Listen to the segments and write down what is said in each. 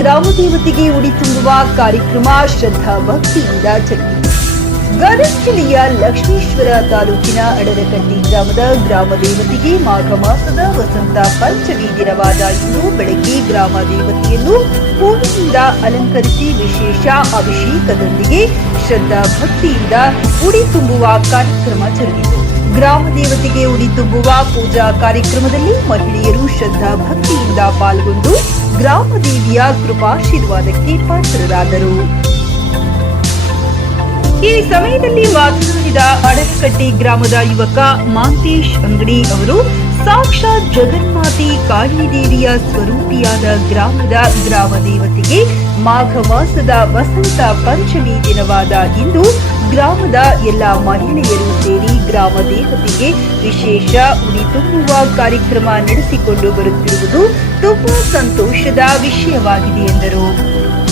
ಗ್ರಾಮ ದೇವತೆಗೆ ಉಡಿ ತುಂಬುವ ಕಾರ್ಯಕ್ರಮ ಶ್ರದ್ಧಾ ಭಕ್ತಿಯಿಂದ ಜರುಗಿತು. ಗದಗ ಜಿಲ್ಲೆಯ ಲಕ್ಷ್ಮೇಶ್ವರ ತಾಲೂಕಿನ ಅಡರಕಟ್ಟಿ ಗ್ರಾಮದ ಗ್ರಾಮ ದೇವತೆಗೆ ಮಾಘ ಮಾಸದ ವಸಂತ ಪಂಚಮಿ ದಿನವಾದ ಇಂದು ಬೆಳಗ್ಗೆ ಗ್ರಾಮ ದೇವತೆಯನ್ನು ಹೂವಿನಿಂದ ಅಲಂಕರಿಸಿ ವಿಶೇಷ ಅಭಿಷೇಕದೊಂದಿಗೆ ಶ್ರದ್ಧಾ ಭಕ್ತಿಯಿಂದ ಉಡಿ ತುಂಬುವ ಕಾರ್ಯಕ್ರಮ ಜರುಗಿತು. ಗ್ರಾಮ ದೇವತೆಗೆ ಉಡಿ ತುಂಬುವ ಪೂಜಾ ಕಾರ್ಯಕ್ರಮದಲ್ಲಿ ಮಹಿಳೆಯರು ಶ್ರದ್ಧಾ ಭಕ್ತಿಯಿಂದ ಪಾಲ್ಗೊಂಡು ಗ್ರಾಮ ದೇವಿಯ ಕೃಪಾಶೀರ್ವಾದಕ್ಕೆ ಪಾತ್ರರಾದರು. ಈ ಸಮಯದಲ್ಲಿ ಮಾತನಾಡಿದ ಅಡರಕಟ್ಟಿ ಗ್ರಾಮದ ಯುವಕ ಮಾಂತೇಶ್ ಅಂಗಡಿ ಅವರು, ಸಾಕ್ಷಾತ್ ಜಗನ್ಮಾತೆ ಕಾಳಿದೇವಿಯ ಸ್ವರೂಪಿಯಾದ ಗ್ರಾಮದ ಗ್ರಾಮ ದೇವತೆಗೆ ಮಾಘ ಮಾಸದ ವಸಂತ ಪಂಚಮಿ ದಿನವಾದ ಇಂದು ಗ್ರಾಮದ ಎಲ್ಲ ಮಹಿಳೆಯರು ಸೇರಿ ಗ್ರಾಮ ದೇವತೆಗೆ ವಿಶೇಷ ಉಡಿ ತುಂಬುವ ಕಾರ್ಯಕ್ರಮ ನಡೆಸಿಕೊಂಡು ಬರುತ್ತಿರುವುದು ತುಂಬಾ ಸಂತೋಷದ ವಿಷಯವಾಗಿದೆ ಎಂದರು.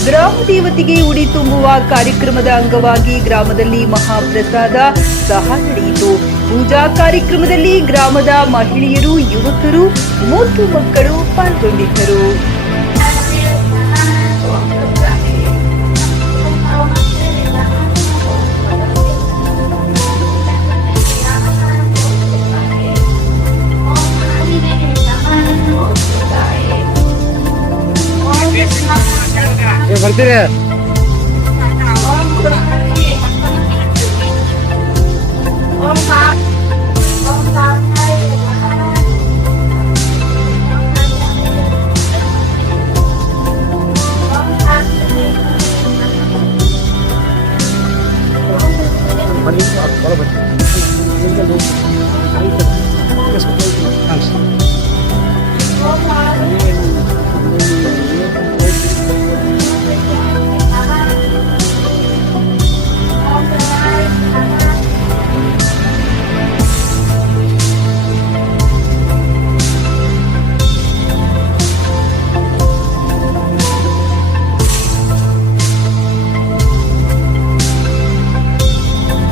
ಗ್ರಾಮ ದೇವತೆಗೆ ಉಡಿ ತುಂಬುವ ಕಾರ್ಯಕ್ರಮದ ಅಂಗವಾಗಿ ಗ್ರಾಮದಲ್ಲಿ ಮಹಾಪ್ರಸಾದ ಸಹ ನಡೆಯಿತು. ಪೂಜಾ ಕಾರ್ಯಕ್ರಮದಲ್ಲಿ ಗ್ರಾಮದ ಮಹಿಳೆಯರು, ಯುವಕರು, ಮುದ್ದು ಮಕ್ಕಳು ಪಾಲ್ಗೊಂಡಿದ್ದರು. ಬರ್ತೀರಿ